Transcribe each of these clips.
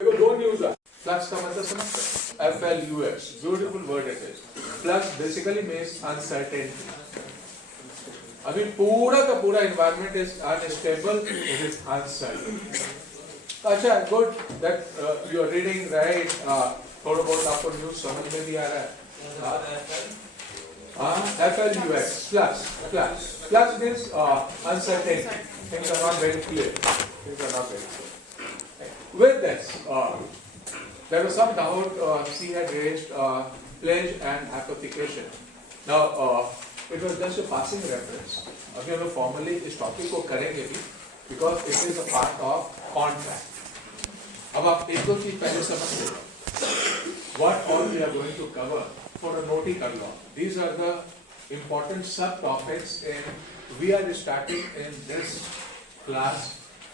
देखो दो न्यूज है फ्लक्स का मतलब समझते हैं FLUX beautiful word it is flux basically means uncertainty अभी पूरा का पूरा environment is unstable it is uncertain अच्छा good that you are reading right थोड़ा बहुत आपको न्यूज समझ में भी आ रहा है FLUX flux means uncertain things are not very clear things are not very clear with this, there was some doubt she had raised pledge and hypothecation. Now, it was just a passing reference. अभी हम लोग formally इस topic को करेंगे भी because it is a part of contract. अब आप एक दो चीज पहले समझ लो. What all we are going to cover for a nautical law. These are the important subtopics we are starting in this class.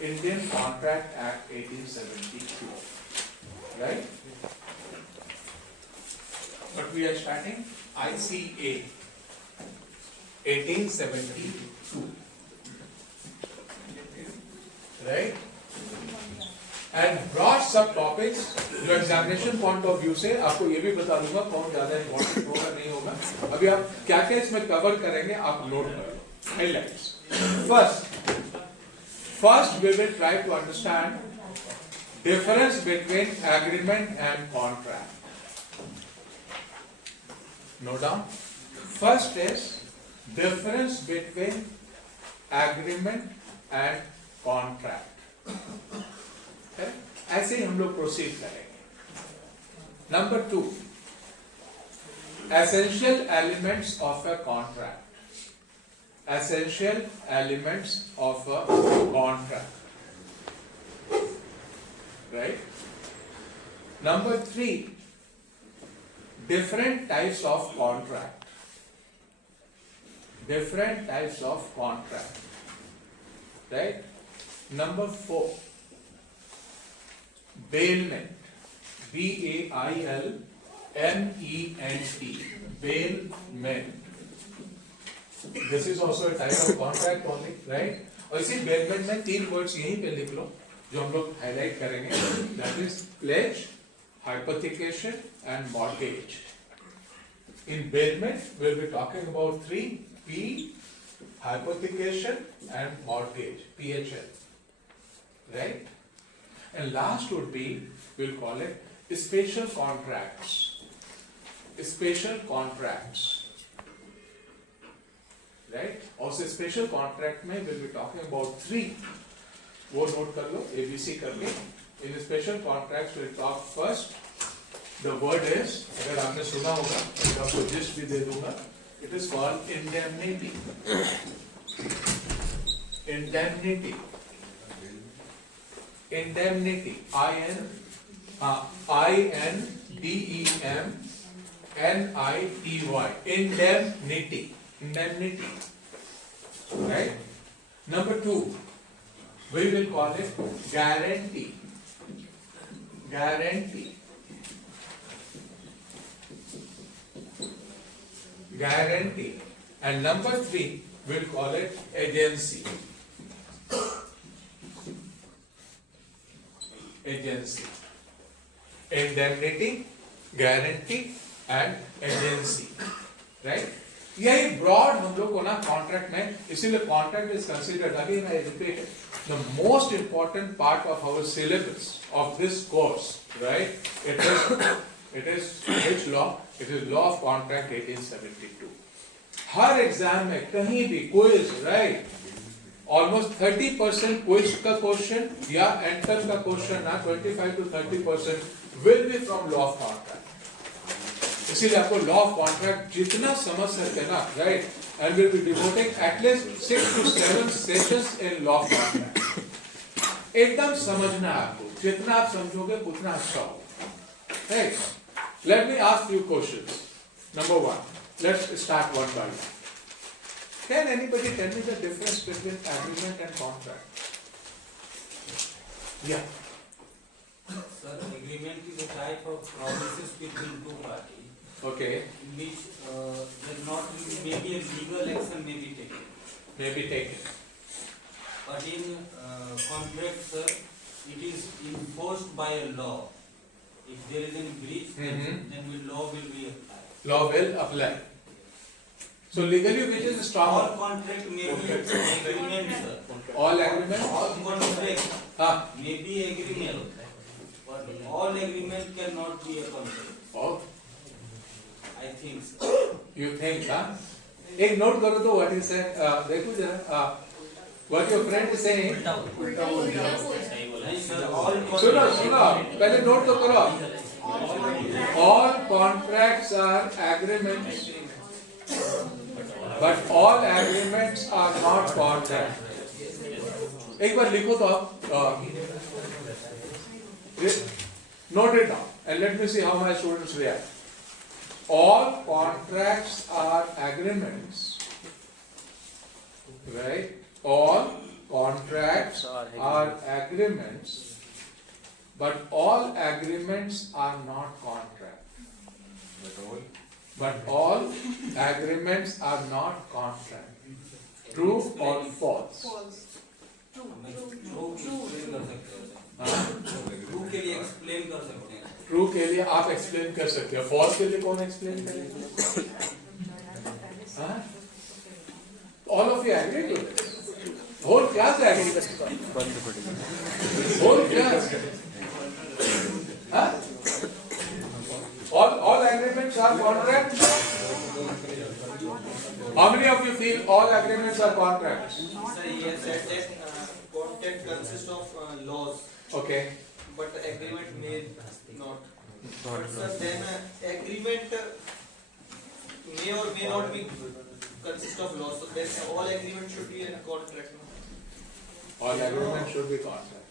Indian Contract Act 1872, right? But we are starting ICA 1872, right? And broad subtopics जो examination point of view से आपको ये भी बता दूंगा कौन ज्यादा important होगा नहीं होगा. अभी आप क्या क्या इसमें cover करेंगे आप note कर लो. Highlights. First, we will try to understand difference between agreement and contract. Note down. First is difference between agreement and contract. Okay? ऐसे ही हम लोग proceed करेंगे. Number 2, essential elements of a contract. Essential elements of a contract, right? Number 3, different types of contract. Different types of contract, right? Number 4, bailment. BAILMENT. Bailment. This is also a type of contract only, right? और इसी bailment में तीन words यहीं पे लिख लो जो हम लोग highlight करेंगे. That is pledge, hypothecation, and mortgage. In bailment, we'll be talking about 3 P, hypothecation, and mortgage. PHL, right? And last would be we'll call it special contracts. Special contracts. Right? Also special contract में we'll be talking about 3. वो note कर लो ABC करके. In special contracts we'll talk first. The word is अगर आपने सुना होगा तो आपको gist भी दे दूँगा. It is called indemnity. Indemnity. Indemnity. INDEMNITY. Indemnity. Indemnity, right? Number 2, we will call it guarantee. Guarantee. Guarantee. And number 3, we'll call it agency. Agency. Indemnity, guarantee, and agency, right? यही broad हम लोग को ना contract में इसीलिए contract is considered again I repeat the most important part of our syllabus of this course right it is which law it is law of contract 1872 हर exam में कहीं भी क्विज राइट ऑलमोस्ट 30% क्विज का question या entrance का question ना 25 to 30% will be from law of contract इसीलिए आपको लॉ ऑफ कॉन्ट्रैक्ट जितना समझ सकते हैं ना right and will be devoting at least 6 to 7 sessions in law of contract एकदम समझना है आपको जितना आप समझोगे उतना अच्छा होगा right let me ask you questions number 1 let's start one by one. Can anybody tell me the difference between agreement and contract? Yeah. Sir, agreement is a type of promises between two parties. Okay. Which does not maybe a legal action may be taken. May be taken. But in contract, sir, it is enforced by a law. If there is any breach, then law will be applied. Law will apply. So legally, which is All stronger? contract may be agreement, sir. All agreement? All contract Ah. may be agreement, but all agreement cannot be a contract. Oh, I think so. you think, huh? एक note करो तो what he said. देखो जरा. What your friend is saying. नहीं sir, all सुनो सुनो. पहले note तो करो. All contracts are agreements, but all agreements are not contracts. एक बार लिखो तो आप. Note it down and let me see how my students react. All contracts are agreements, right? All contracts are agreements, but all agreements are not contracts. But all agreements are not contracts. True or false? True के लिए explain कर सकते हैं. True के लिए आप explain कर सकते हो, फॉल्स के लिए कौन एक्सप्लेन करेगा? All of you agree to this? Whole class agree? Whole class? All agreements are contracts? How many of you feel all agreements are contracts? Sir, yes, said that contract consists of laws, Okay. but the agreement may not. But sir, then agreement may or may not be consist of laws. So then all agreement should be a contract. No? All agreements should be contract.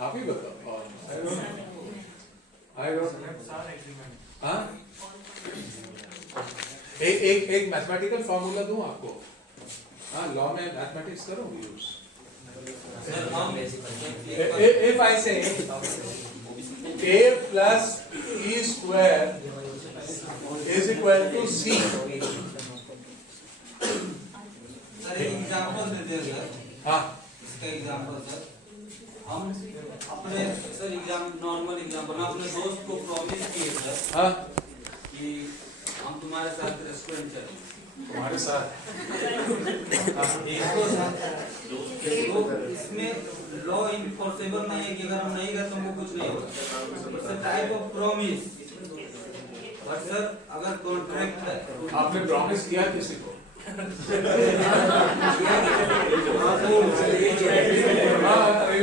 आप ही बताओ. I don't know. हाँ? एक mathematical formula दूं आपको. हाँ, law में mathematics करो use. If I say a plus e square is equal to c. Sir एक एग्जांपल देते हैं सर. हाँ. इसका एग्जांपल सर, हम अपने सर नॉर्मल एग्जांपल हम अपने दोस्त को प्रॉमिस किए सर हाँ. कि हम तुम्हारे साथ रेस्टोरेंट चलेंगे. हमारे साथ. तो इसमें लॉ इनफोर्सेबल नहीं है कि अगर हम नहीं गए तो हमको कुछ नहीं होगा. It's a type of promise. But sir अगर कॉन्ट्रैक्ट है, आपने प्रॉमिस किया किसी को?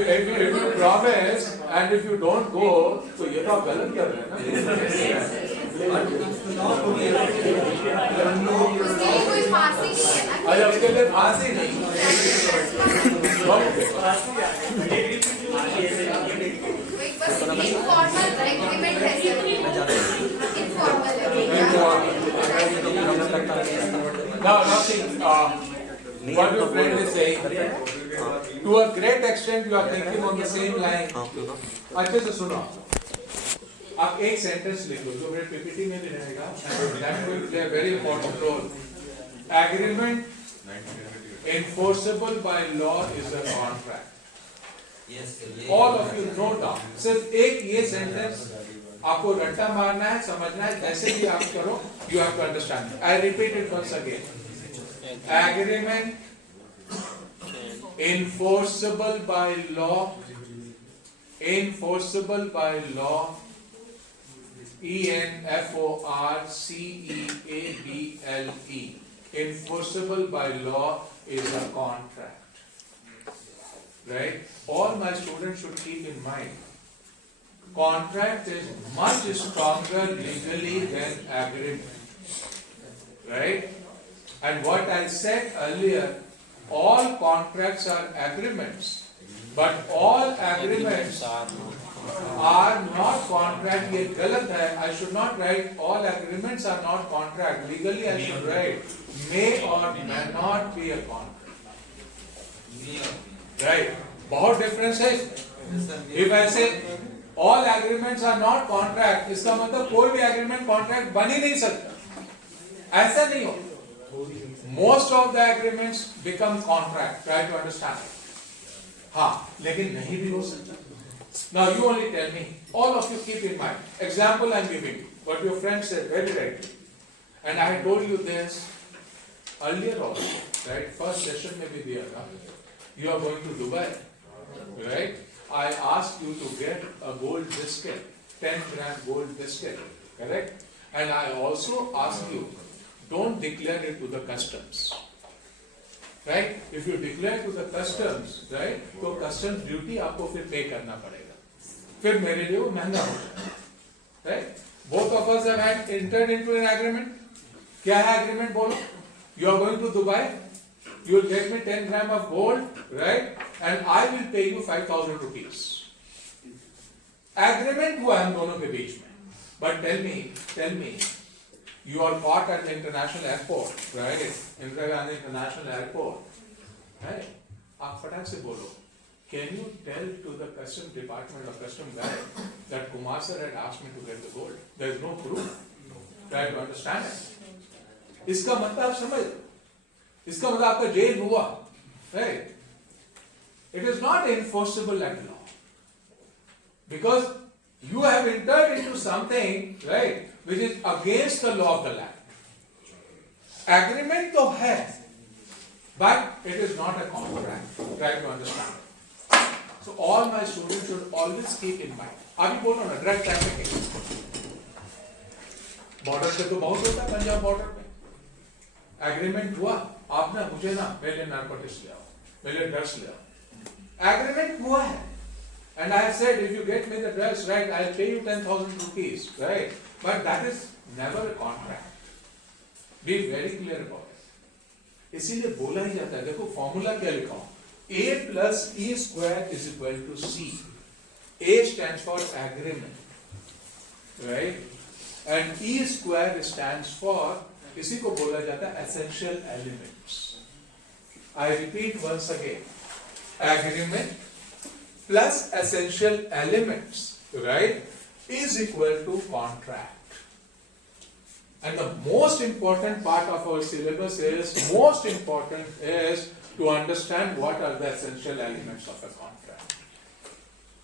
If you promise and if you don't go, तो ये तो आप गलत कर रहे हैं ना? उसके लिए कोई फांसी नहीं है ना. अरे उसके लिए फांसी नहीं. एक बस इनफॉर्मल एग्रीमेंट है sir. Informal Now, see, what your friend is saying, to a great extent you are thinking on the same line. अच्छे से सुनो. आप एक सेंटेंस लिख लो जो मेरे पीपीटी में भी रहेगा. That will play a very important role. Agreement enforceable by law is a contract. Yes sir. All of you note down. सिर्फ एक ये सेंटेंस आपको रट्टा मारना है, समझना है, कैसे भी आप करो. You have to understand. I repeat it once again. Agreement enforceable by law. Enforceable by law. ENFORCEABLE. Enforceable by law is a contract. Right? All my students should keep in mind. Contract is much stronger legally than agreement. Right? And what I said earlier, all contracts are agreements, but all agreements are not contract. ये गलत है. I should not write all agreements are not contract. Legally I should write may or may not be a contract. Right? बहुत difference है इसमें. If I say all agreements are not contract, इसका मतलब कोई भी agreement contract बन ही नहीं सकता. ऐसा नहीं हो. Most of the agreements become contract. Try to understand. हाँ, लेकिन नहीं भी हो सकता. Now you only tell me. All of you keep in mind. Example I'm giving you. What your friend said very rightly. And I told you this earlier also. Right? First session may be there. Huh? You are going to Dubai. Right? I asked you to get a gold biscuit. 10-gram gold biscuit. Correct? And I also asked you, don't declare it to the customs. Right? If you declare to the customs, right, तो customs duty आपको फिर pay करना पड़ेगा. फिर मेरे लिए वो महंगा हो जाएगा. Right? Both of us have had entered into an agreement. क्या है agreement बोलो? You are going to Dubai. You will get me 10 gram of gold, right? And I will pay you 5,000 rupees. Agreement हुआ हम दोनों के बीच में. But tell me, you are caught at the international airport, right? Indira Gandhi International Airport, right? आप फटाक से बोलो. Can you tell to the custom department or custom guy that Kumar sir had asked me to get the gold? There is no proof. Try to understand it. इसका मतलब आप समझ. इसका मतलब आपका जेल हुआ, right? It is not enforceable at law because you have entered into something, right, which is against the law of the land. Agreement तो है, but it is not a contract. Try to understand. So all my students should always keep in mind. अभी बोलो ना drug trafficking. Border पे तो बहुत होता है, पंजाब बॉर्डर पे. एग्रीमेंट हुआ, आप ना मुझे ना पहले नार्कोटिक्स ले आओ, पहले ड्रग्स ले आओ. एग्रीमेंट हुआ है. And I have said, if you get me the drugs, right, I'll pay you 10,000 rupees, right? But that is never a contract. Be very clear about it. इसीलिए बोला ही जाता है. देखो फॉर्मूला क्या लिखा हूं. A plus E square is equal to C. A stands for agreement, right? And E square stands for, इसी को बोला जाता है essential elements. I repeat once again. Agreement plus essential elements, right, is equal to contract. And the most important part of our syllabus is, to understand what are the essential elements of a contract.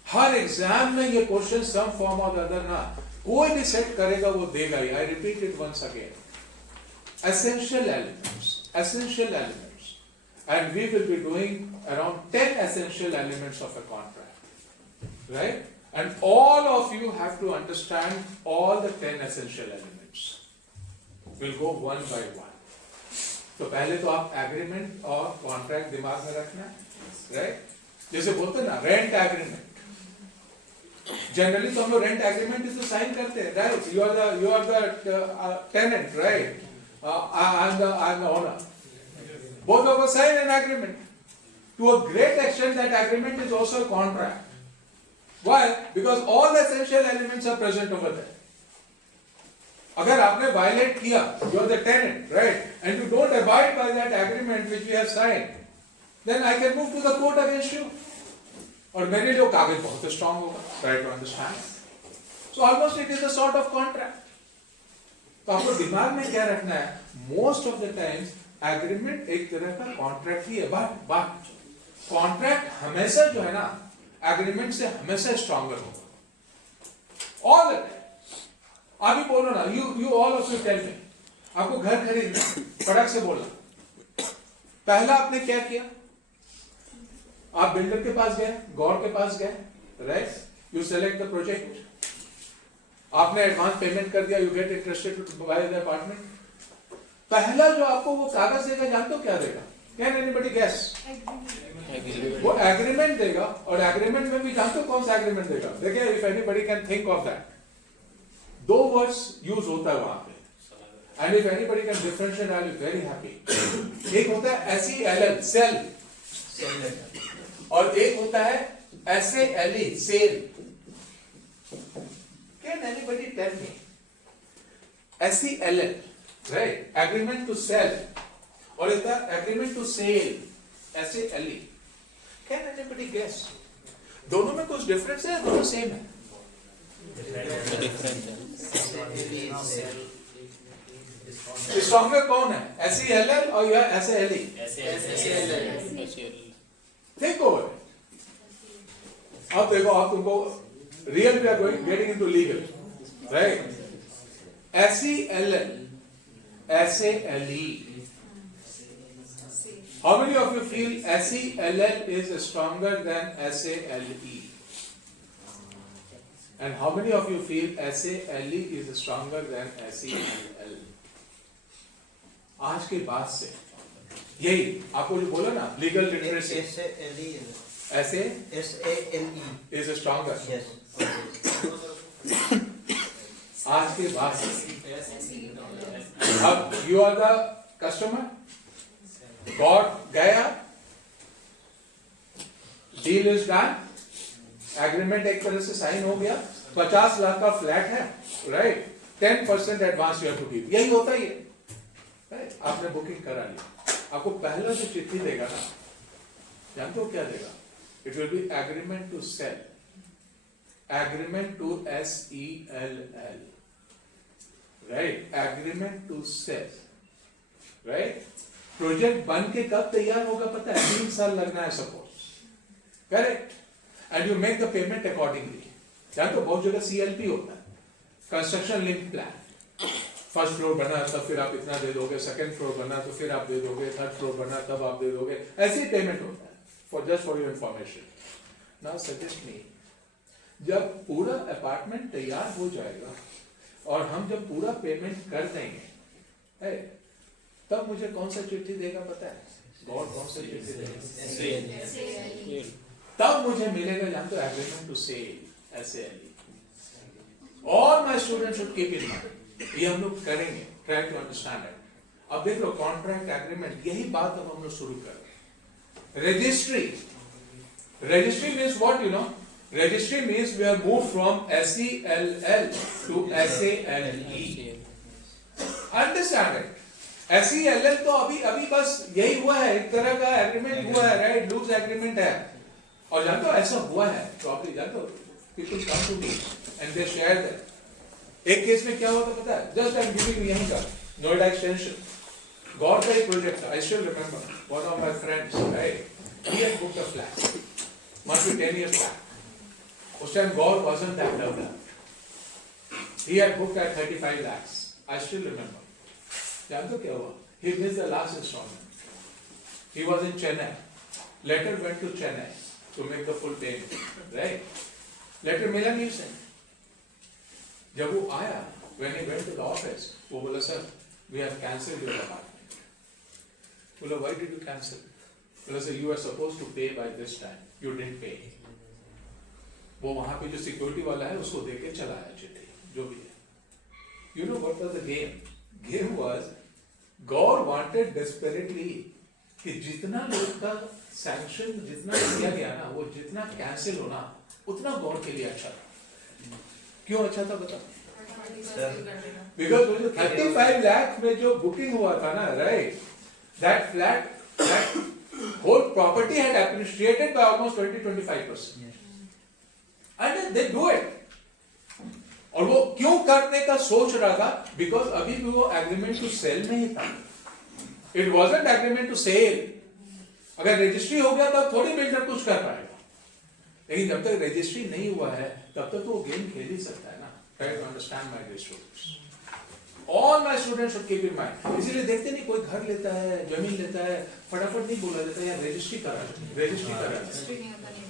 Her exam में ये question some form or the other ना कोई भी set करेगा वो देगा ही. I repeat it once again. Essential elements. And we will be doing around 10 essential elements of a contract. Right? And all of you have to understand all the 10 essential elements. We'll go one by one. तो पहले तो आप agreement और contract दिमाग में रखना है. Right? जैसे बोलते हैं ना रेंट एग्रीमेंट. जनरली तो हम लोग रेंट एग्रीमेंट इसे साइन करते हैं. Right? You are the tenant, right? I'm the owner. Both of us sign an agreement. To a great extent, that agreement is also a contract. Why? Because all the essential elements are present over there. अगर आपने violate किया, you are the tenant, right? And you don't abide by that agreement which we have signed, then I can move to the court against you. और मेरे लिए कागज बहुत strong होगा. Try to understand. So almost it is a sort of contract. तो आपको दिमाग में क्या रखना है? Most of the times agreement एक तरह का कॉन्ट्रैक्ट ही है. बट कॉन्ट्रैक्ट हमेशा जो है ना एग्रीमेंट से हमेशा स्ट्रॉन्गर होगा. All the time. अभी बोलो ना, you all of you tell me. आपको घर खरीदना, फटाक से बोलना. पहला आपने क्या किया? आप बिल्डर के पास गए, गौर के पास गए, right? You select the project. आपने एडवांस पेमेंट कर दिया. You get interested to buy the apartment. पहला जो आपको वो कागज देगा, जानते हो क्या देगा? Can anybody guess? वो एग्रीमेंट देगा. और एग्रीमेंट में भी जानते हो कौन सा एग्रीमेंट देगा? देखिए, if anybody can think of that. दो वर्ड्स यूज होता है वहां पे. And if anybody can differentiate, I will be very happy. एक होता है SELL, सेल. और एक होता है SALE, sale. Can anybody tell me? SELL, right? Agreement to sell. और इतना agreement to sale, SALE. Can anybody guess? दोनों में कुछ डिफरेंस है, दोनों सेम है? स्ट्रॉन्गर कौन है? SELL और या SALE? Think over it. अब देखो, आप तुमको real we are going getting into legal, right? SELL, how many of you feel SELL is stronger than SALE? And how many of you feel SALE is stronger than SELL? आज के बाद से यही आपको जो बोला ना, legal literacy, SALE is stronger. Yes. आज के बाद से अब you are the customer, God गया, डील इज डन, एग्रीमेंट एक तरह से साइन हो गया, 50 लाख का फ्लैट है, right? 10% advance you have to give, यही होता ही है, राइट? आपने बुकिंग करा ली, आपको पहला जो चिट्ठी देगा ना, जानते हो क्या देगा? It will be agreement to sell, agreement to SELL, right? Agreement to sell, right? Project बन के कब तैयार होगा पता है? 3 साल लगना है suppose, correct? And you make the payment accordingly. जानते हो बहुत जगह CLP होता है, construction link plan. First floor बना तब फिर आप इतना दे दोगे, सेकंड फ्लोर बना तो फिर आप दे दोगे, थर्ड फ्लोर बना तब आप दे दोगे, ऐसे ही पेमेंट होता है। For just for your information, now suggest me, जब पूरा अपार्टमेंट तैयार हो जाएगा और हम जब पूरा पेमेंट कर देंगे, तब मुझे कौन सा चिट्ठी देगा पता है? गॉड कौन सा चिट्ठी देगा? तब मुझे मिलेगा, जानते हो, agreement to sell, SALE। All my students should keep in mind, ये हम लोग करेंगे, ट्राई टू अंडरस्टैंड इट। अब देख लो, कॉन्ट्रैक्ट एग्रीमेंट, यही बात अब हम लोग शुरू कर रहे हैं। Registry means what, you know? Registry means we are move from SELL to SALE। Understand it? SELL तो अभी बस यही हुआ है, एक तरह का एग्रीमेंट हुआ है, राइट? लूज एग्रीमेंट है। और जानते हो ऐसा हुआ है प्रॉब्लम, जानते हो, people come to me and they share that. एक केस में क्या हुआ था पता है? जस्ट आई एम गिविंग यहीं का नोएडा एक्सटेंशन, गॉड का एक प्रोजेक्ट था, I still remember, one of my friends, right? He had booked a flat, must be 10 years back. उस time God wasn't that developed. He had booked at 35 lakhs. I still remember. जानते हो क्या हुआ? He missed the last installment. He was in Chennai. Letter went to Chennai to make the full payment, right? Letter मिला नहीं उसे। जब वो आया, when he went to the office, वो बोला sir, we have cancelled your apartment. बोला why did you cancel? बोला sir, you were supposed to pay by this time. You didn't pay. वो वहां पे जो सिक्योरिटी वाला है उसको देके चला आया चिट्ठी, जो भी है। You know what was the game? Game was, God wanted desperately कि जितना लोग का सैंक्शन जितना किया गया ना, वो जितना कैंसिल होना उतना गॉड के लिए अच्छा था। क्यों अच्छा था बता? बिकॉज वो जो 35 लाख में जो बुकिंग हुआ था ना, right, that flat, that whole property had appreciated by almost 20-25%, and they do it. और वो क्यों करने का सोच रहा था? बिकॉज अभी भी वो एग्रीमेंट टू सेल नहीं था, it wasn't agreement to sell. अगर रजिस्ट्री हो गया तब थोड़ी बिल्डर कुछ कर पाएगा, लेकिन जब तक रजिस्ट्री नहीं हुआ है तब तक तो वो गेम खेल ही सकता है ना। Try to understand my dear students, all my students should keep in mind. इसीलिए देखते नहीं, कोई घर लेता है, जमीन लेता है, फटाफट नहीं बोला जाता यार रजिस्ट्री करा।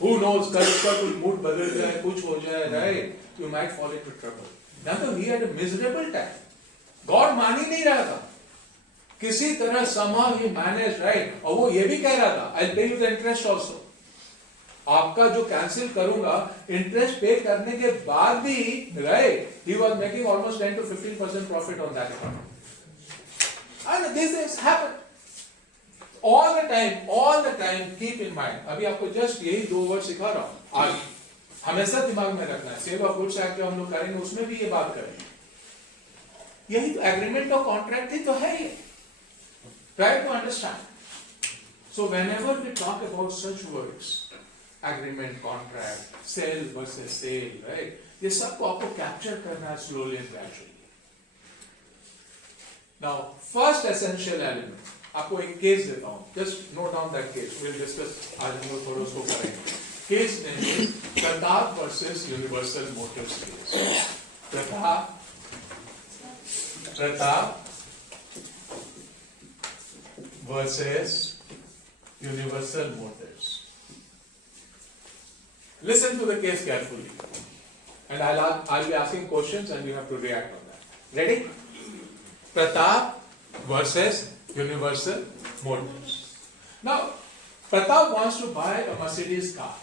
Who knows, कल उसका कोई मूड बदल जाए, कुछ हो जाए, right? You might fall into trouble. Now he had a miserable time. God मान ही नहीं रहा था, किसी तरह somehow he managed, right? और वो ये भी कह रहा था, I'll pay you the interest also. आपका जो कैंसिल करूंगा, इंटरेस्ट पे करने के बाद भी, right, he was making almost 10 to 15% profit on that account. And this has happened. All the time, keep in mind. अभी आपको जस्ट यही 2 वर्ड सिखा रहा हूं, आज हमेशा दिमाग में रखना है। सेल ऑफ गुड्स एक्ट जो हम लोग करेंगे उसमें भी ये बात करेंगे। यही तो एग्रीमेंट और कॉन्ट्रैक्ट ही तो है ये। Try to understand. So whenever we talk about such words, agreement, contract, sale versus sell, right, ये सबको आपको कैप्चर करना है slowly and gradually. Now first essential element, आपको एक केस देता हूं, just note down that case, will discuss, आज हम लोग थोड़ा उसको करेंगे। Case name is Pratap versus Universal Motors case. Pratap versus Universal Motors. Listen to the case carefully, and I'll be asking questions, and you have to react on that. Ready? Pratap versus Universal Motors. Now, Pratap wants to buy a Mercedes car,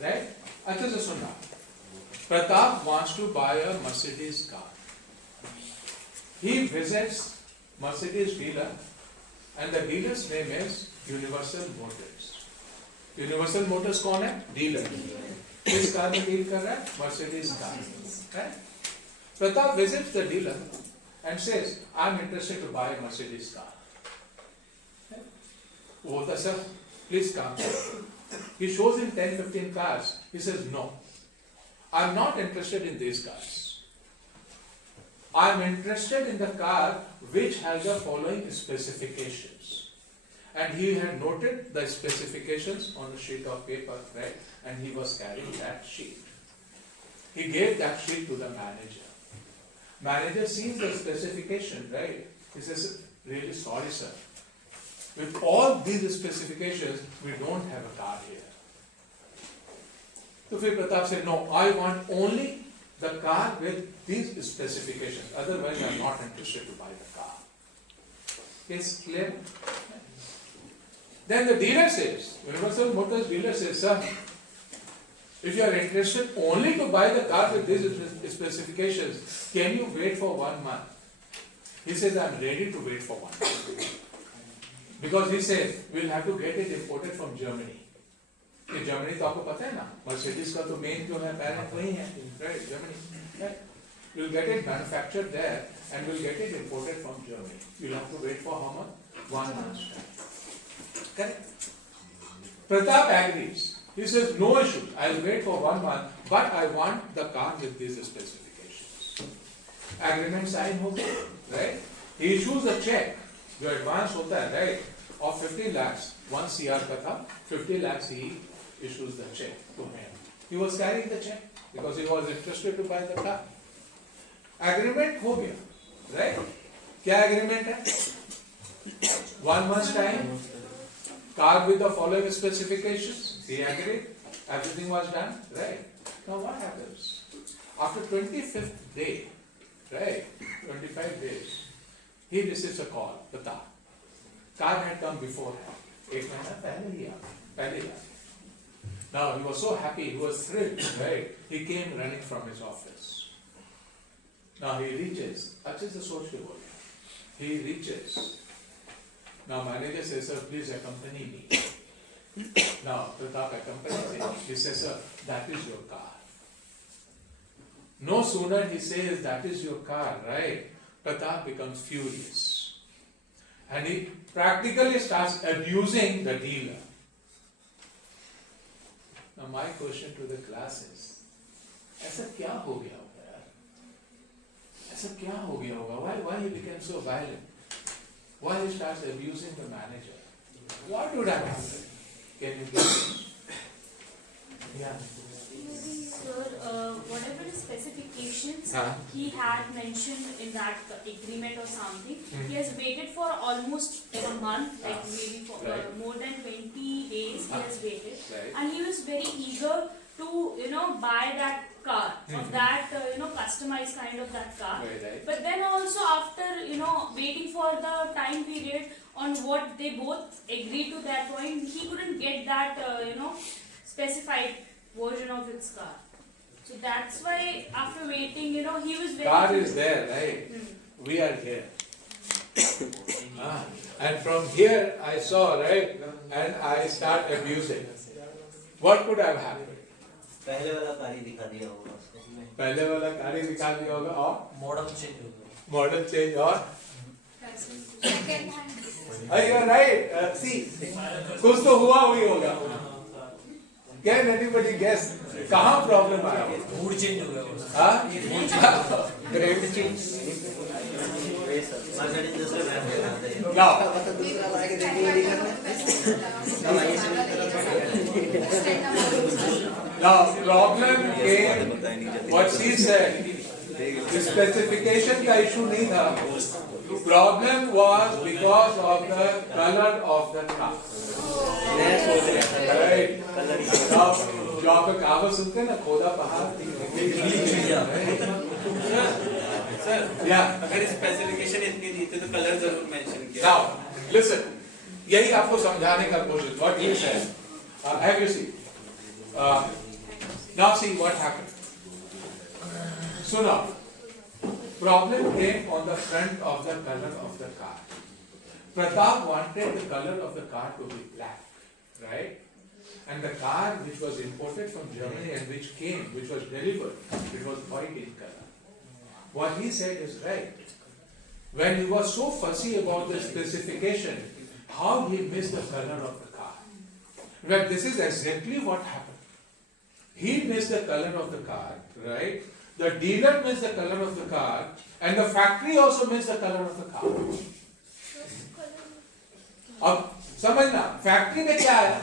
right? अच्छा से सुनना. Pratap wants to buy a Mercedes car. He visits Mercedes dealer, and the dealer's name is Universal Motors. Universal Motors कौन है? Dealer. किस car में deal कर रहा है? Mercedes car. Right? Pratap visits the dealer and says, "I'm interested to buy a Mercedes car." वो बोलता, "Sir, please come." He shows him 10-15 cars. He says, "No, I'm not interested in these cars. I'm interested in the car which has the following specifications." And he had noted the specifications on a sheet of paper, right? And he was carrying that sheet. He gave that sheet to the manager. Manager sees the specification, right? He says, "Really sorry, sir. With all these specifications, we don't have a car here." So Pratap said, "No, I want only the car with these specifications. Otherwise, I'm not interested to buy the car." It's clear? Then the dealer says, Universal Motors dealer says, "Sir, if you are interested only to buy the car with these specifications, can you wait for 1 month?" He says, "I'm ready to wait for 1 month." Because he says, "We'll have to get it imported from Germany." कि Germany तो आपको पता है ना, Mercedes का तो main जो है पैरेंट वही है, right? Germany, right? You'll get it manufactured there and we'll get it imported from Germany. You'll have to wait for how much? 1 month's time. Correct? Pratap agrees. He says, "No issue. I'll wait for 1 month, but I want the car with these specifications." Agreement sign हो गया, right? He issues a check, जो advance होता है, right? Of 50 lakhs, 1 CR का था, 50 lakhs he issues the check to him. He was carrying the check because he was interested to buy the car. Agreement हो गया, right? क्या agreement है? 1 month's time, car with the following specifications. He agreed. Everything was done, right? Now what happens? After 25th day, right? 25 days, he receives a call. Pata. Car had come beforehand. एक महीना पहले ही आ. Now he was so happy, he was thrilled, right? He came running from his office. Now he reaches. अच्छे से सोच के बोले. He reaches. Now manager says, "Sir, please accompany me." Now Pratap accompanies him. He says, "Sir, that is your car." No sooner he says that is your car, right? Pratap becomes furious. And he practically starts abusing the dealer. Now my question to the class is, ऐसा क्या हो गया होगा यार? ऐसा क्या हो गया होगा? Why he became so violent? Why he starts abusing the manager? What would have happened? Can you guess? Yeah. Sir, whatever the specifications he had mentioned in that agreement or something, he has waited for almost a month, like maybe for more than 20 days he has waited, and he was very eager to buy that car of that customized kind of that car. But then also after waiting for the time period on what they both agreed to that point, he couldn't get that specified version of its car. So that's why after waiting, he was very... Car is there, right? We are here. And from here I saw, right? And I start abusing. What could have happened? पहले वाला car ही दिखा दिया होगा उसको. पहले वाला car ही दिखा दिया होगा और मॉडल चेंज हो गया. मॉडल चेंज और Second hand. you are right. See, कुछ तो हुआ हुई होगा. Can anybody guess? कहाँ प्रॉब्लम आया? मूड चेंज हो गया. हाँ? Grade change. मर्सिडीज दूसरे ब्रांड का. Now, दूसरा लाके देखिए. extend the model. Now, problem came, what she said, specification का issue नहीं था. Problem was because of the color of the car. Right? Now, जो आप लोग कहावत सुनते हैं ना, खोदा पहाड़ Yeah. अगर स्पेसिफिकेशन इतनी दी थी तो कलर जरूर मेंशन किया. Now, listen. यही आपको समझाने का कोशिश. What he said. Have you seen? Now see what happened. So now, problem came on the front of the color of the car. Pratap wanted the color of the car to be black, right? And the car which was imported from Germany and which came, which was delivered, it was white in color. What he said is right. When he was so fussy about the specification, how he missed the color of the car. Well, this is exactly what happened. He missed the color of the car, right? The dealer missed the color of the car, and the factory also missed the color of the car. अब समझना, factory में क्या है?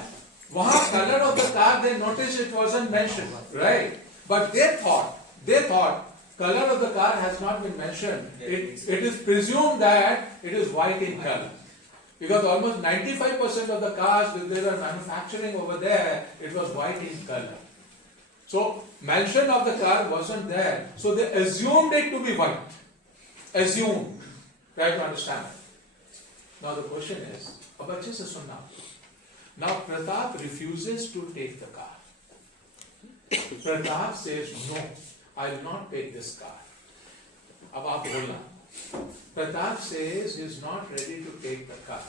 वहाँ color of the car, they noticed it wasn't mentioned, right? But they thought color of the car has not been mentioned. It is presumed that it is white in color. Because almost 95% of the cars that they were manufacturing over there, it was white in color. So, mention of the car wasn't there. So, they assumed it to be white. Assumed. Try to understand. Now, the question is, अब अच्छे से सुनना. Now, Pratap refuses to take the car. Pratap says, no, I will not take this car. अब आप बोलना. Pratap says he is not ready to take the car.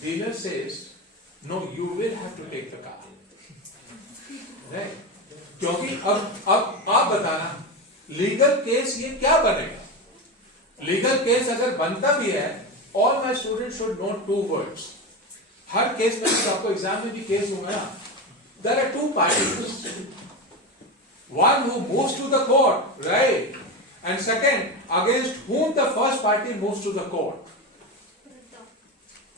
Dealer says, no, you will have to take the car. Right? क्योंकि अब आप बताना, legal case ये क्या बनेगा? लीगल केस अगर बनता भी है, all my students should know two words. Her case में तो आपको एग्जाम में भी केस होगा ना. There are two parties. One who moves to the court, right? And second, against whom the first party moves to the court.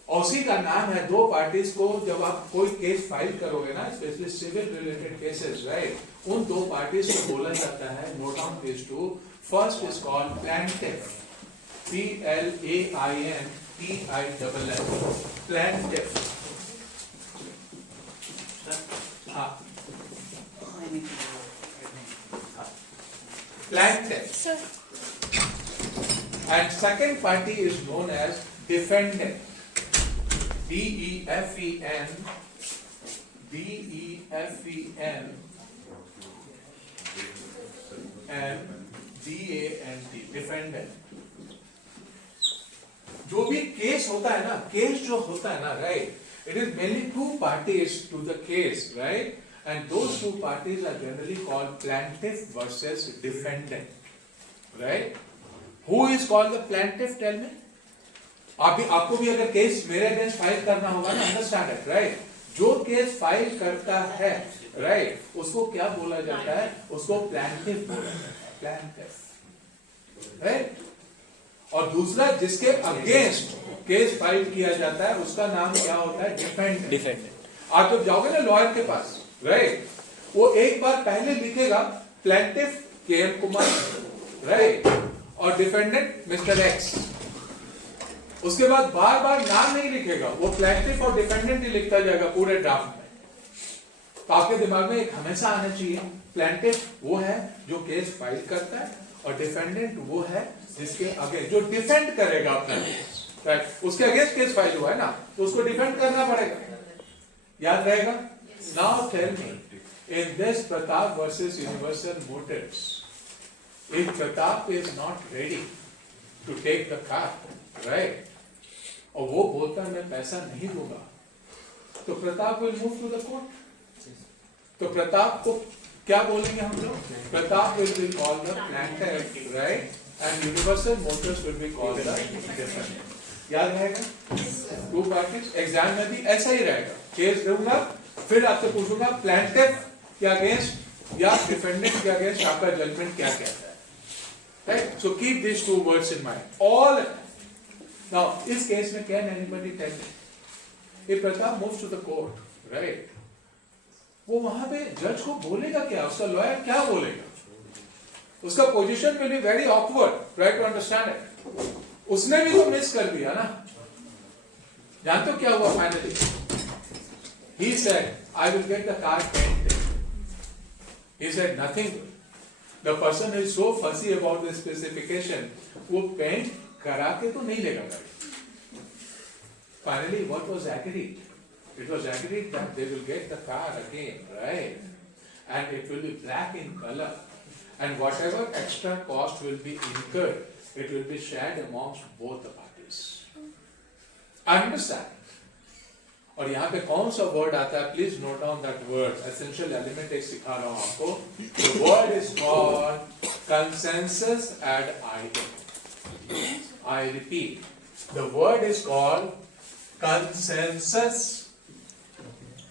उसी का नाम है दो पार्टीज को जब आप कोई केस फाइल करोगे ना, specially civil related cases, right? उन दो पार्टीज को बोला जाता है, note down page 2. First is called plaintiff, PLAINTIFF, plaintiff. हाँ, plaintiff. Sir. And second party is known as defendant. DEFEN, and DANT, defendant. जो भी केस होता है ना, केस जो होता है ना, right? It is mainly two parties to the case, right? And those two parties are generally called plaintiff versus defendant, right? Who is called the plaintiff? Tell me. आपको भी अगर केस मेरे अगेंस्ट फाइल करना होगा ना, understand it, right? जो case file करता है, राइट, उसको क्या बोला जाता है? उसको प्लैंटिफ बोला जाता है, प्लैंटिफ, राइट? और दूसरा जिसके अगेंस्ट केस फाइल किया जाता है, उसका नाम क्या होता है? डिफेंडेंट. आप जब जाओगे ना लॉयर के पास, राइट, वो एक बार पहले लिखेगा प्लैंटिफ KM कुमार, राइट, और डिफेंडेंट मिस्टर एक्स. उसके बाद बार बार नाम नहीं लिखेगा, वो प्लैंटिफ और डिफेंडेंट ही लिखता जाएगा पूरे ड्राफ्ट में. तो आपके दिमाग में एक हमेशा आना चाहिए, प्लैंटिफ वो है जो केस फाइल करता है, और डिफेंडेंट वो है जिसके आगे जो डिफेंड करेगा अपना केस, राइट? उसके अगेंस्ट केस फाइल हुआ है ना, तो उसको डिफेंड करना पड़ेगा. याद रहेगा? Now tell me, in this Pratap versus Universal Motors, if Pratap is not ready to take the car, right, और वो बोलता है मैं पैसा नहीं दूंगा, तो Pratap will move to the court. तो प्रताप को क्या बोलेंगे हम लोग? Pratap will be called the plaintiff, right, and Universal Motors will be called the defendant. याद रहेगा? To parties. एग्जाम में भी ऐसा ही रहेगा, केस दूंगा, फिर आपसे पूछूंगा प्लैंटिफ के अगेंस्ट या डिफेंडेंट के अगेंस्ट आपका जजमेंट क्या कहता है, right? So keep this two words in mind all. Now, इस केस में can anybody tell me? If Pratap moves to the court, right? वो वहां पे जज को बोलेगा क्या, उसका लॉयर क्या बोलेगा, उसका position will be very awkward, try to understand it. उसने भी तो मिस कर दिया ना। जानते हो क्या हुआ finally? He said I will get the car painted. He said nothing. The person is so फसी अबाउट द स्पेसिफिकेशन, वो पेंट करा के तो नहीं लेगा गाड़ी। Finally, what was agreed? It was agreed that they will get the car again, right? And it will be black in color. And whatever extra cost will be incurred, it will be shared amongst both the parties. Understand? और यहाँ पे कौन सा word आता है? Please note down that word. Essential element एक सिखा रहा हूँ आपको. The word is called consensus ad idem. I repeat. The word is called consensus,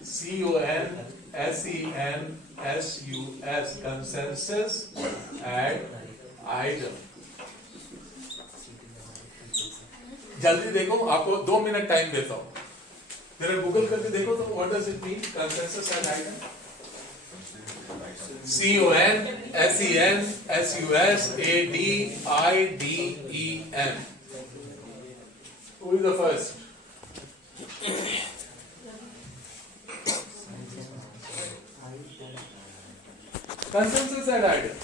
C-O-N-S-E-N-S-U-S, consensus ad idem. जल्दी देखो, आपको 2 मिनट टाइम देता हूं, जरा गूगल करके देखो तो what does it mean consensus ad idem? C-O-N-S-E-N-S-U-S-A-D-I-D-E-M. Who is the first? Consensus and idea.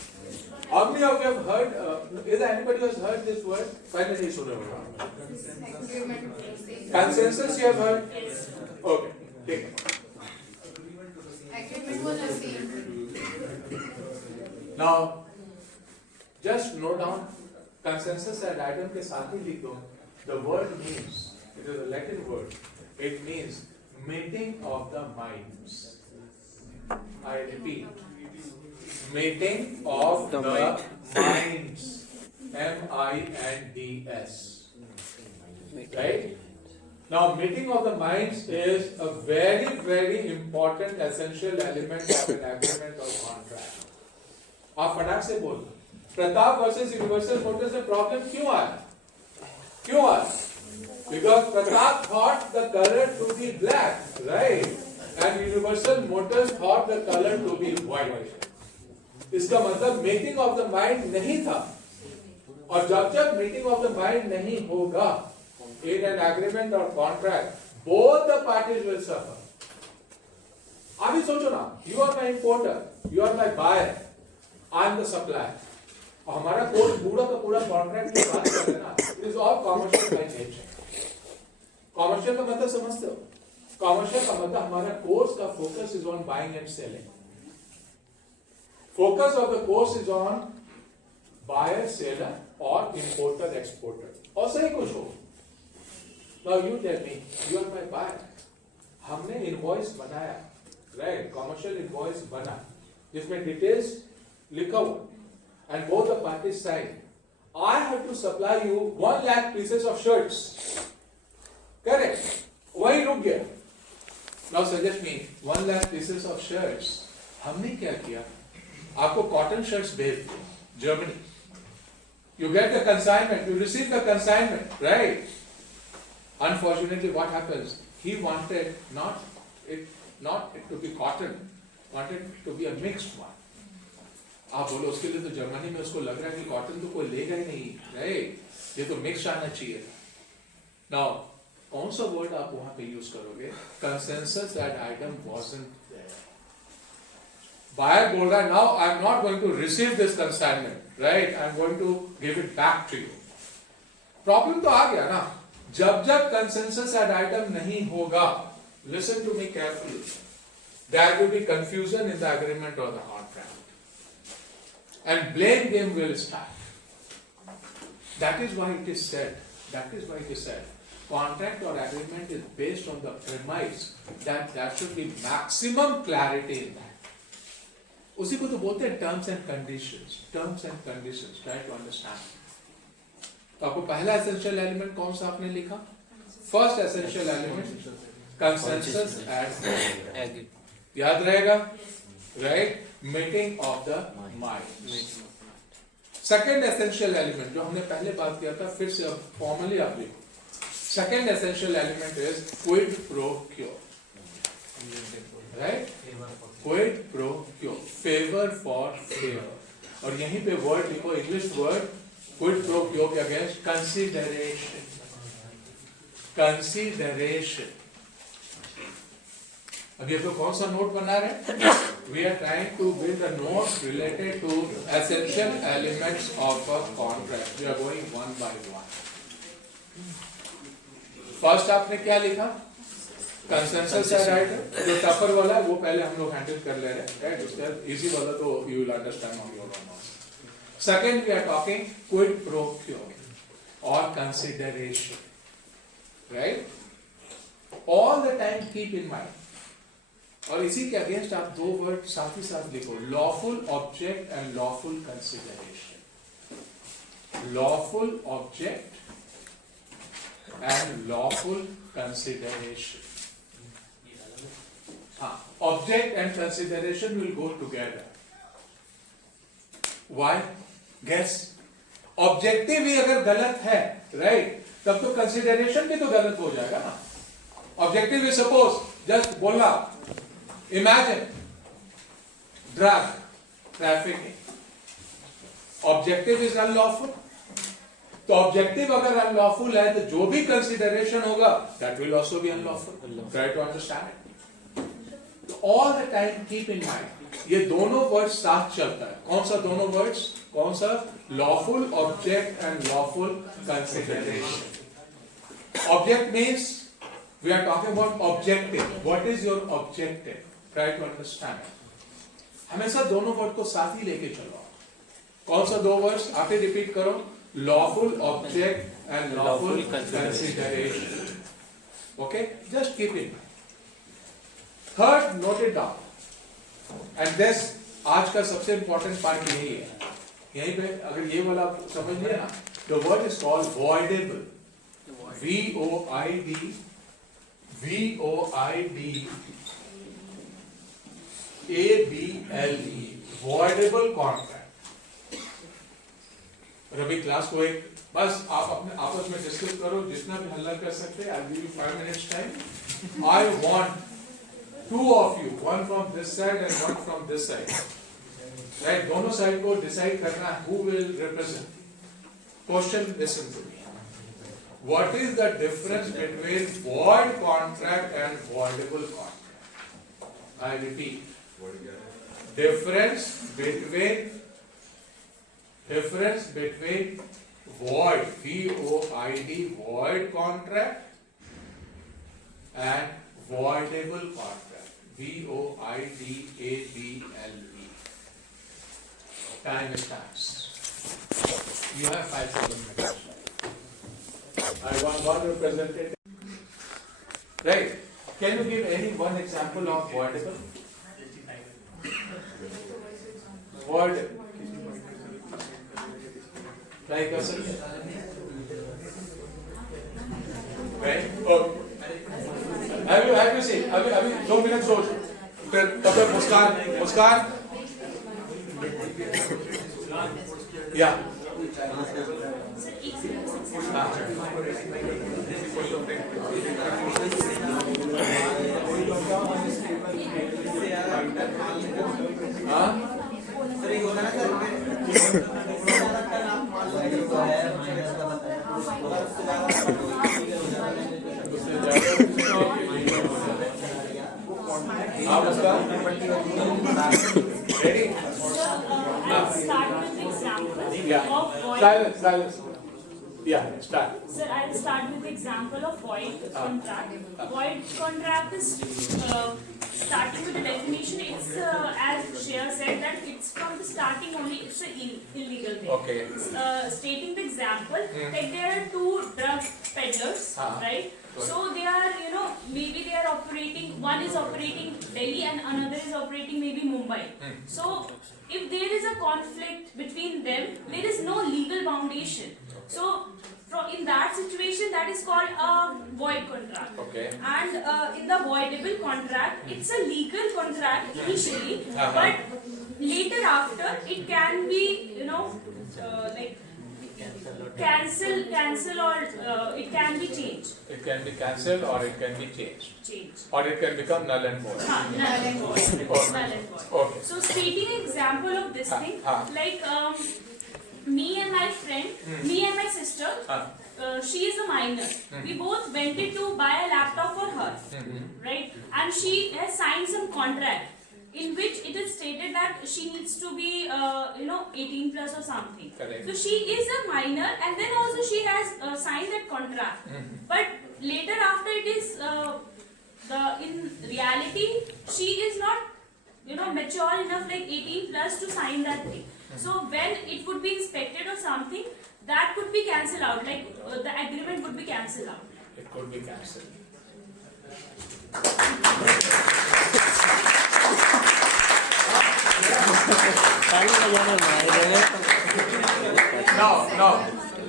How many of you have heard? Is there anybody who has heard this word? Finally, consensus you have heard? Okay, take it. Agreement was the same. Now, just note down consensus and item के साथ ही लिख दो. The word means, it is a Latin word. It means meeting of the minds. I repeat, meeting of the minds. M-I-N-D-S. Right? Now, meeting of the minds is a very, very important essential element of an agreement or contract. आप फटाक से बोल, Pratap versus Universal Motors में problem क्यों आया? क्यों आया? Because Pratap thought the color to be black, right? And Universal Motors thought the color to be white. इसका मतलब meeting of the mind नहीं था. और जब meeting of the mind नहीं होगा, in an agreement or contract, both the parties will suffer. अभी सोचो ना, you are my importer, you are my buyer, I am the supplier. और हमारा कोर्स पूरा का पूरा कॉन्ट्रैक्ट की बात करते हैं ना, it is all commercial by nature. Commercial का मतलब समझते हो? कॉमर्शियल का मतलब हमारा कोर्स का focus is on buying and selling. Focus of the course is on buyer seller और इंपोर्टर एक्सपोर्टर. और सही कुछ हो. Now you tell me, you are my buyer. हमने इनवॉइस बनाया, राइट? कॉमर्शियल इनवॉइस बना जिसमें डिटेल्स लिखा हुआ and both the parties sign. I have to supply you 1 lakh pieces of shirts. Correct. वही रुक गया. Now suggest me 1 lakh pieces of shirts. हमने क्या किया? आपको कॉटन शर्ट्स भेज दिए Germany. You get the consignment. You receive the consignment, right? Unfortunately, what happens? He wanted not it to be cotton, wanted to be a mixed one. आप बोलो उसके लिए तो जर्मनी में उसको लग रहा है कि कॉटन तो कोई लेगा ही नहीं, right? ये तो मिक्स आना चाहिए. Now कौन सा वर्ड आप वहां पे यूज करोगे? Consensus ad idem wasn't there. Buyer बोल रहा है now I am not going to receive this consignment, right? I am going to give it back to you. Problem तो आ गया ना. जब कंसेंसस एट आइटम नहीं होगा, listen to me carefully, there will be confusion in the agreement और the contract and blame game will start. That is why it is said contract or agreement is based on the premise that there should be maximum clarity in that. उसी को तो बोलते हैं terms and conditions. Terms and conditions. Try to understand. तो आपको पहला essential element कौन सा आपने लिखा? First essential element consensus and याद रहेगा, right? Meeting of the minds. Second essential element जो हमने पहले बात किया था, फिर से अब formally आप लिखो. Second essential element is quid pro quo. Right, quid pro क्यो, फेवर फॉर फेवर, और यहीं पे वर्ड लिखो, इंग्लिश वर्ड क्विड प्रो क्यो के अगेंस्ट कंसीडरेशन, कंसीडरेशन। अभी तो कौन सा नोट बना रहे? We are trying to build a note related to essential elements of a contract. We are going one by one. First आपने क्या लिखा? Consensus है, right? जो टफर वाला है वो पहले हम लोग हैंडल कर ले रहे हैं, right? उसके बाद इजी वाला तो you will understand on your own. Second, we are talking quid pro quo or consideration, right? All the time keep in mind. और इसी के अगेंस्ट आप दो वर्ड साथ ही साथ लिखो, lawful object and lawful consideration, lawful object and lawful consideration. हाँ, object and consideration will go together. Why? Guess. Objective ही अगर गलत है, राइट, तब तो कंसिडरेशन भी तो गलत हो जाएगा ना। ऑब्जेक्टिव इज सपोज जस्ट बोला, Imagine drug trafficking. Objective is unlawful. तो ऑब्जेक्टिव अगर अनलॉफुल है तो जो भी कंसिडरेशन होगा that will also be unlawful. Try to understand it. All the time keep in mind, ये दोनों वर्ड्स साथ चलता है। कौन सा दोनों वर्ड्स? कौन सा? Lawful object and lawful consideration. Object means we are talking about objective. What is your objective? Try to understand. हमेशा दोनों वर्ड को साथ ही लेके चलो। कौन सा दो वर्ड्स? आप ही रिपीट करो, lawful object and lawful consideration. Okay, just keep it. Third, note it down. And this आज का सबसे इंपॉर्टेंट पार्ट यही है। यहीं पे अगर ये वाला समझ लिया ना, the word is called voidable. VOIDABLE, voidable contract। और अभी क्लास को एक बस आप अपने आपस में डिस्कस करो, जितना भी हल्ला कर सकते हैं। I'll give you 5 minutes time. I want 2 of you, one from this side and one from this side, right? दोनों साइड को डिसाइड करना है who will represent. Question, listen to me. What is the difference between void contract and voidable contract? I repeat. Difference between void, VOID, void contract and voidable contract, VOIDABLE. Time starts. You have 5 seconds. I want one representative. Right? Can you give any one example of voidable? Void. Try कर सकते हैं? Right? Okay. Have you seen? अभी 2 minute सोच, फिर तब तक मुस्कान या Silence. Yeah, start. Sir, I'll start with the example of void contract. Void contract is starting with the definition. It's as Shreya said that it's from the starting only. It's an illegal thing. Okay. Stating the example, like there are 2 drug peddlers, right? So they are, maybe they are operating. One is operating Delhi and another is operating maybe Mumbai. So if there is a conflict between them, there is no legal foundation. So, in that situation, that is called a void contract. Okay. And in the voidable contract, it's a legal contract initially, but later after, it can be, like cancel or it can be changed. It can be cancelled or it can be changed. Change. Or it can become null and void. Null and void. Okay. Null and void. Okay. So stating an example of this thing, like me and my friend, me and my sister, she is a minor. We both wanted to buy a laptop for her, right? And she has signed some contract in which it is stated that she needs to be, 18 plus or something. Correct. So she is a minor, and then also she has signed that contract. But later, after it is in reality, she is not, mature enough, like 18 plus, to sign that thing. So when it would be inspected or something, that could be cancelled out. Like the agreement would be cancelled out. It could be cancelled.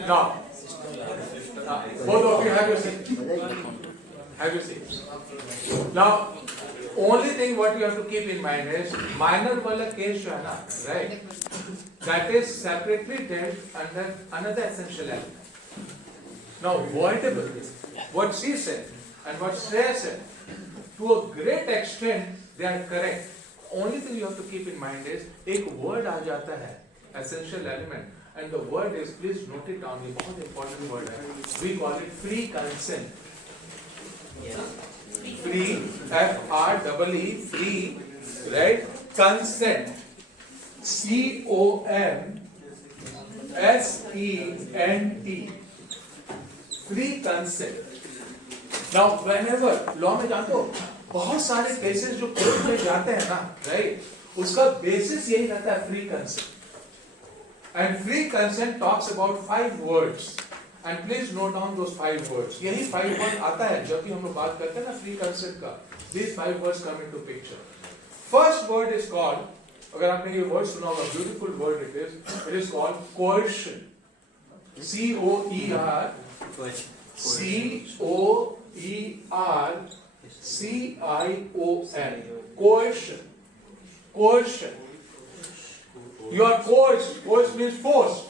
Now. Both of you have your seat. Have your seats. Now, only thing what you have to keep in mind is minor wala case jo hai na, right? That is separately dealt under another essential element. Now, voidable, what she said and what Shreya said, to a great extent, they are correct. Only thing you have to keep in mind is, एक word आ जाता है, essential element, and the word is, please note it down, ये बहुत important word है. We call it free consent. Free, F-R-E-E, free, right? Consent. C-O-N-S-E-N-T. Free consent. Now, whenever law में जानते हो बहुत सारे केसेस जो कोर्ट में जाते हैं ना, राइट, उसका बेसिस यही रहता है free consent. And free consent talks about 5 words, and please note down those 5 words. यही 5 वर्ड आता है जब भी हम लोग बात करते हैं ना फ्री कंसेंट का. These 5 words come into picture. First word is called, अगर आपने ये word सुना होगा, beautiful word it is called coercion. C-O-E-R C-O-E-R-C-I-O-N. Coercion. Coercion. You are coerced. Coerced means forced.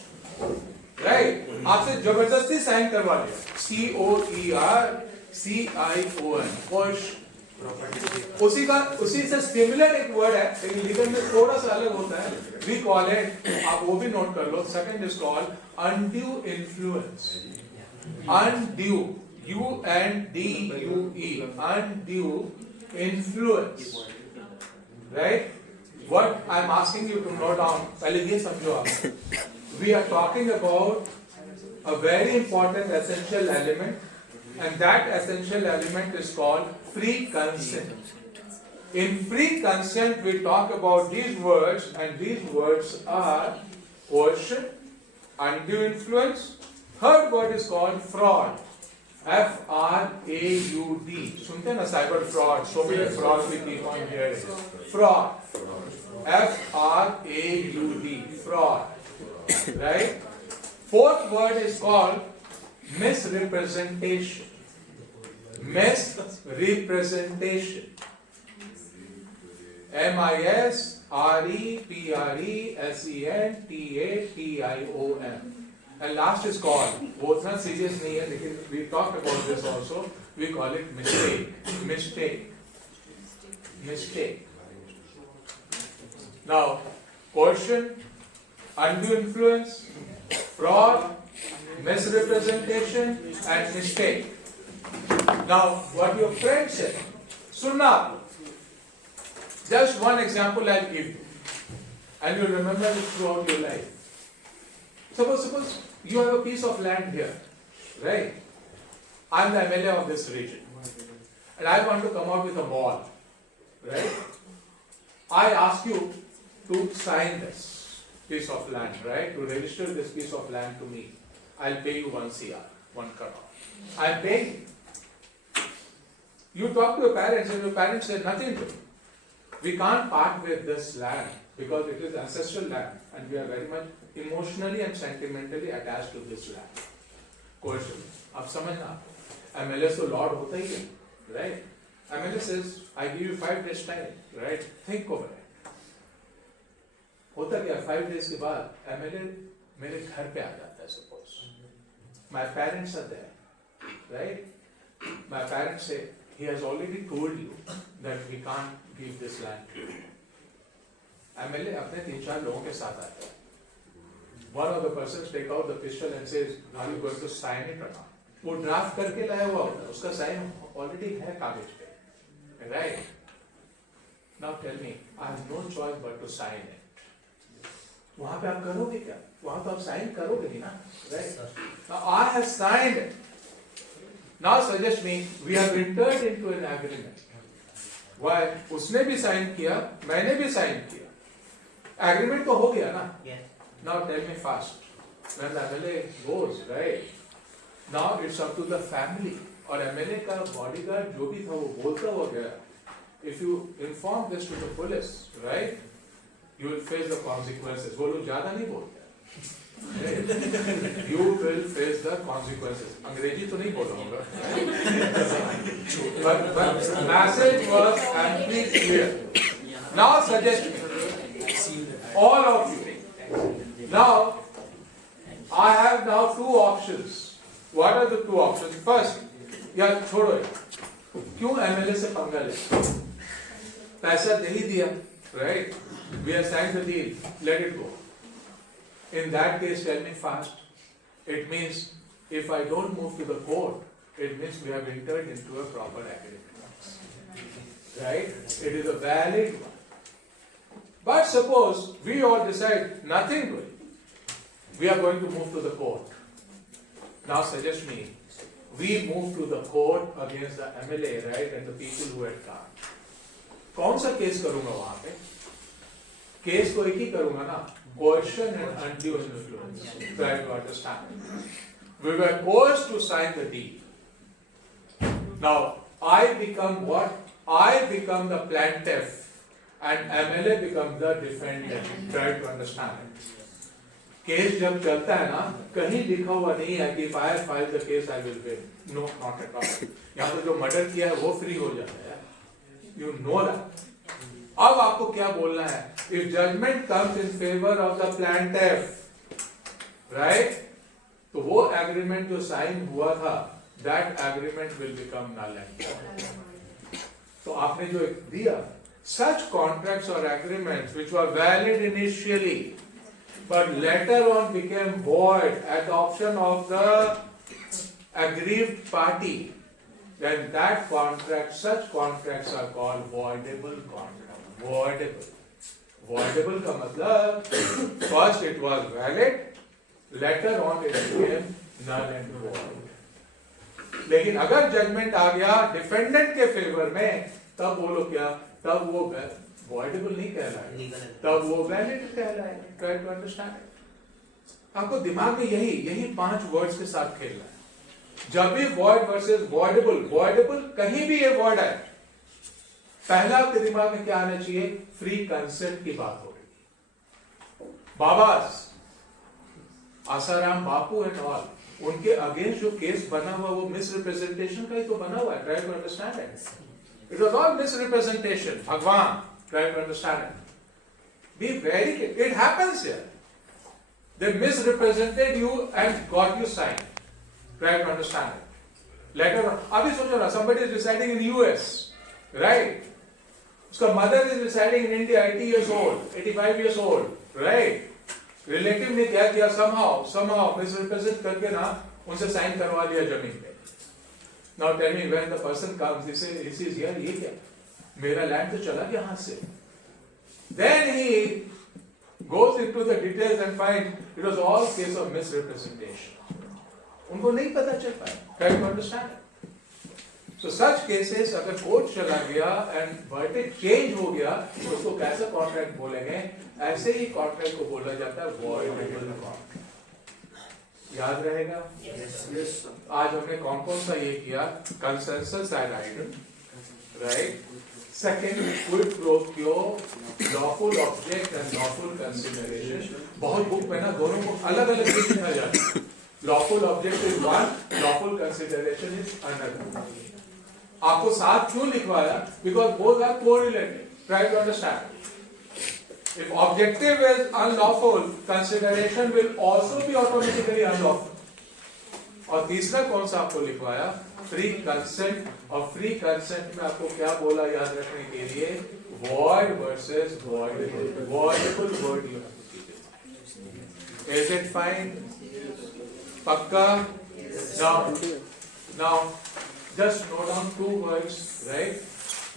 Right? आपसे जबरदस्ती साइन करवा लिया. C-O-E-R-C-I-O-N. Coercion. उसी से स्टिमुलेट एक वर्ड है, लेकिन लीगल में थोड़ा सा अलग होता है. We call it, आप वो भी नोट कर लो. Second is called undue influence. Undue, U-N-D-U-E, undue influence. Right? What I'm asking you to note down, पहले ये समझो आप. We are talking about a very important essential element, and that essential element is called free consent. In free consent, we talk about these words, and these words are coercion, undue influence. Third word is called fraud. F-R-A-U-D. सुनते हैं ना cyber fraud? So many fraud we keep on hearing. Fraud. F-R-A-U-D. Fraud. Right? Fourth word is called misrepresentation. Misrepresentation. M-I-S-R-E-P-R-E-S-E-N-T-A-T-I-O-N. And last is called, वो इतना serious नहीं है, लेकिन we talked about this also. We call it mistake. Mistake. Mistake. Now, coercion, undue influence, fraud, misrepresentation, and mistake. Now, what your friend said, Sunna, just one example I'll give you, and you'll remember it throughout your life. Suppose you have a piece of land here, right? I'm the MLA of this region, and I want to come out with a mall, right? I ask you to sign this piece of land, right? To register this piece of land to me. I'll pay you 1 CR, 1 crore. I'm paying you. You talk to your parents, and your parents say nothing to you. We can't part with this land because it is ancestral land, and we are very much emotionally and sentimentally attached to this land. Question. अब समझना, MLS तो Lord होता ही है, right? MLS says, I give you 5 days time, right? Think over it. होता क्या 5 days के बाद MLA मेरे घर पे आ जाता है suppose, my parents are there, right? My parents say he has already told you that we can't give this land to you. MLA अपने 3-4 लोगों के साथ आता है. One of the persons take out the pistol and says, are you going to sign it or not? वो draft करके लाया हुआ होता है, उसका साइन ऑलरेडी है कागज पे, right? Now tell me, I have no choice but to sign it. वहां पे आप करोगे क्या? वहां तो आप साइन करोगे नहीं ना, right? Now I have signed it. Now suggest me, we have entered into an agreement. Why? उसने भी साइन किया, मैंने भी साइन किया. Agreement तो हो गया ना? Yes. Now tell me fast. When the MLA goes, right? Now it's up to the family. और MLA का bodyguard जो भी था वो बोलता हुआ गया. If you inform this to the police, right? You will face the consequences. वो लोग ज़्यादा नहीं बोलते. You will face the consequences. अंग्रेजी तो नहीं बोला होगा. But the message was amply clear. Now suggest me, all of you. Now, I have now 2 options. What are the 2 options? First, यार छोड़ो यार. क्यों MLA से पंगा ले? पैसा दे ही दिया, right? We have signed the deal. Let it go. In that case, tell me fast. It means if I don't move to the court, it means we have entered into a proper agreement. Right? It is a valid one. But suppose we all decide nothing doing. We are going to move to the court. Now suggest me, we move to the court against the MLA, right, and the people who had come. कौन सा case करूंगा वहां पे? Case को एक ही करूंगा ना, coercion and undue influence. Try to understand. We were coerced to sign the deal. Now I become what? I become the plaintiff, and MLA becomes the defendant. Try to understand. Case जब चलता है ना, कहीं लिखा हुआ नहीं है कि if I file the case I will win. No, not at all. यहाँ पे जो मर्डर किया है वो फ्री हो जाता है. You know that. अब आपको क्या बोलना है? If judgment comes in favor of the plaintiff, right? तो वो agreement जो sign हुआ था, that agreement will become null and void. तो आपने जो दिया, such contracts or agreements which were valid initially, but later on became void at the option of the aggrieved party, then that contract, such contracts are called voidable contracts. Voidable. Voidable का मतलब first it was valid, later on it became null and void. लेकिन अगर judgement आ गया defendant के favour में, तब बोलो क्या? तब वो voidable नहीं कहलाए, तब वो valid कहलाए. Try to understand it. आपको दिमाग में यही 5 वर्ड्स के साथ खेलना है. जब भी void versus voidable कहीं भी ये वर्ड है, पहला आपके दिमाग में क्या आना चाहिए? फ्री कंसेंट की बात हो रही. बाबास, आसाराम बापू एंड ऑल, उनके अगेंस्ट जो केस बना हुआ वो मिसरिप्रेजेंटेशन का ही तो बना हुआ है. Try to understand it. It was all misrepresentation. भगवान, try to understand it. Be very clear. It happens here. They misrepresented you and got you sign. Try to understand it. Later on, अभी सोचो ना, somebody is residing in US, right? उसका mother is residing in India, 80 years old, 85 years old, right? Relative ने क्या किया? somehow misrepresent करके ना उनसे sign करवा लिया जमीन पे. Now tell me, when the person comes, he says, यार ये क्या? मेरा land तो चला गया हाथ से. Then he goes into the details and finds it was all case of misrepresentation. उनको नहीं पता चल पाया. Try to understand it. So such cases अगर कोर्ट चला गया and verdict change हो गया, तो उसको कैसा कॉन्ट्रैक्ट बोलेंगे? ऐसे ही कॉन्ट्रैक्ट को बोला जाता है voidable contract. याद रहेगा? Yes. आज हमने कौन सा ये किया? Consensus and item, right? Second, quid pro quo, lawful object and lawful consideration. बहुत बुक में ना दोनों को अलग-अलग लिखा जाता है. Lawful object is one, lawful consideration is another. आपको साथ क्यों लिखवाया? Because both are correlated. Try to understand. If objective is unlawful, consideration will also be automatically unlawful. और तीसरा कौन सा आपको लिखवाया? Free consent. और फ्री कंसेंट में आपको क्या बोला याद रखने के लिए? void versus voidable. Voidable word you have to keep it. Is it fine? Pakka? Now, just note down 2 words, right?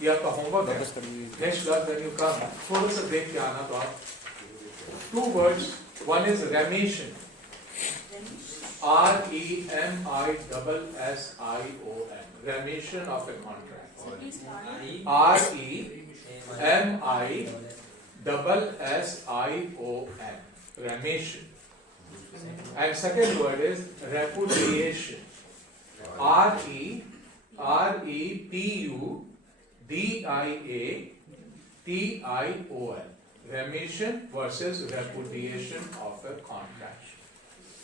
ये आपका होमवर्क है. Next class when you come, थोड़ा सा देख के आना तो आप. 2 words. One is remission. REMISSION. Remission of a contract. REMISSION. Remission. And second word is repudiation. REPUDIATION. Remission versus repudiation of a contract.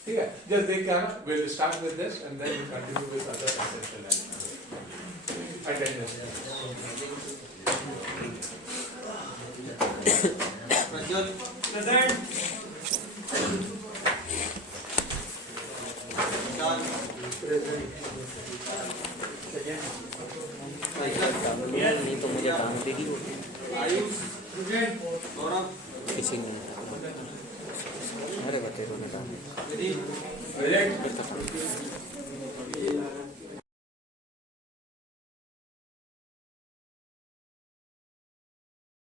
ठीक है, just देख के आना. We'll start with this and then we'll continue with other essential elements. Attendance. Pranjal. Present. John. नहीं तो मुझे काम देगी आयुष. गौरव. किसी ने अरे बच्चे को काम Pradeep. Correct?